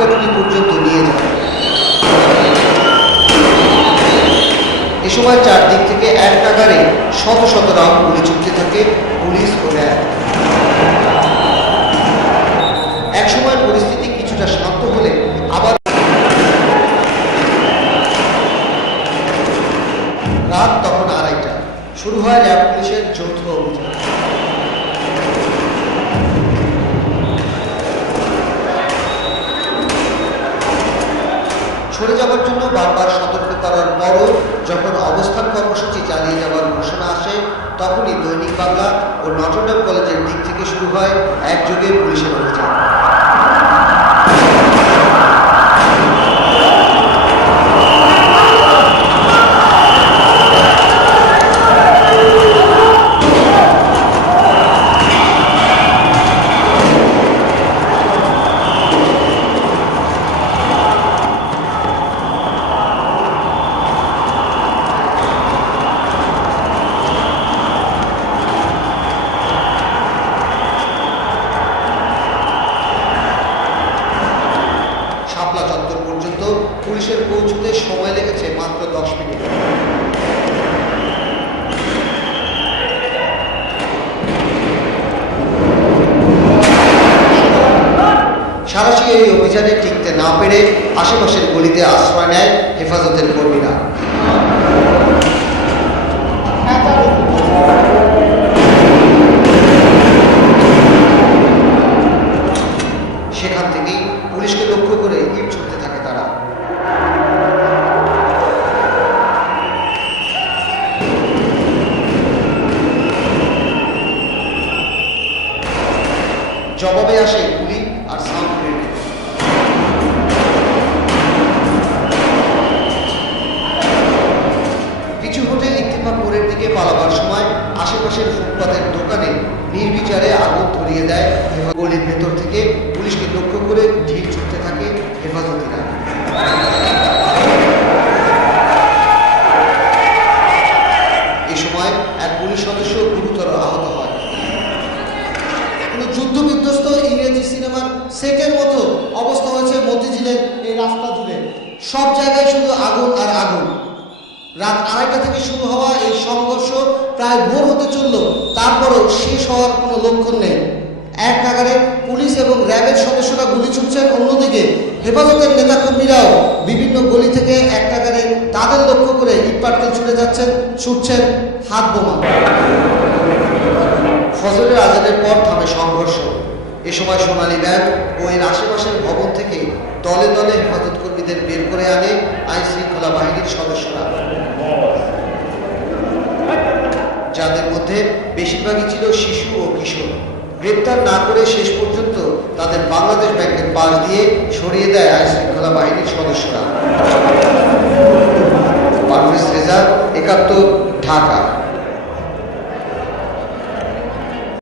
ঢাকাটুলি পর্যন্ত নিয়ে যায়। এ সময় চারদিক থেকে এক নাগারে শত শত রাউন্ড গুলি ছুটতে থাকে পুলিশ ও র্যাব। এক সময় পরিস্থিতি কিছুটা শান্ত হলে আবার রাত তখন 2:30টা। শুরু হয় র্যাব পুলিশের যৌথ অভিযান। সরে যাওয়ার জন্য বারবার সতর্ক করার পরও যখন অবস্থান কর্মসূচি চালিয়ে যাওয়ার ঘোষণা আসে, তখনই দৈনিক বাংলা ও নটরডেম কলেজের দিক থেকে শুরু হয় একযোগে পুলিশের অভিযান। শাপলা চত্বর পর্যন্ত পুলিশের পৌঁছতে সময় লেগেছে মাত্র 10 মিনিট। সারাশি এই অভিযানে টিকতে না পেরে আশেপাশের গলিতে আশ্রয় নেয় হেফাজতের কর্মীরা। সেখান থেকেই পুলিশকে লক্ষ্য করে ইট ছুটতে থাকে তারা। জবাবে আসে গুলি আর সাউন্ড গ্রেনেড। পিছু হতে ইত্তেফাক-মোড়ের দিকে পালাবার সময় আশেপাশের ফুটপাতের দোকানে নির্বিচারে আগুন ধরিয়ে দেয়। গলির ভেতর থেকে পুলিশকে লক্ষ্য করে ঢিল ছুটতে থাকে হেফাজতিরা। এ সময় এক পুলিশ সদস্য গুরুতর আহত হয়। যুদ্ধ বিধ্বস্ত ইংরেজি সিনেমার সেটের মতো অবস্থা হয়েছে মতিঝিলের এই রাস্তা জুড়ে। সব জায়গায় শুধু আগুন আর আগুন। রাত 2:30টা থেকে শুরু হওয়া এই সংঘর্ষ প্রায় ভোর হতে চলল, তারপরও শেষ হওয়ার কোনো লক্ষণ নেই। এক নাগারে পুলিশ এবং র্যাবের সদস্যরা গুলি ছুটছেন, অন্যদিকে হেফাজতের নেতাকর্মীরাও বিভিন্ন গলি থেকে এক নাগারে তাদের লক্ষ্য করে ইটপাটকেল ছুটছেন হাত বোমা। ফজরের আজানের পর থামে সংঘর্ষ। এ সময় সোনালী ব্যাংক ও এর আশেপাশের ভবন থেকে দলে দলে হেফাজত কর্মীদের বের করে আনে আইন শৃঙ্খলা বাহিনীর সদস্যরা, যাদের মধ্যে বেশিরভাগই ছিল শিশু ও কিশোর। গ্রেপ্তার না করে শেষ পর্যন্ত তাদের বাংলাদেশ ব্যাংকের পাশ দিয়ে সরিয়ে দেয় আইন শৃঙ্খলা বাহিনীর সদস্যরা। পারভেজ রেজা, 71, ঢাকা।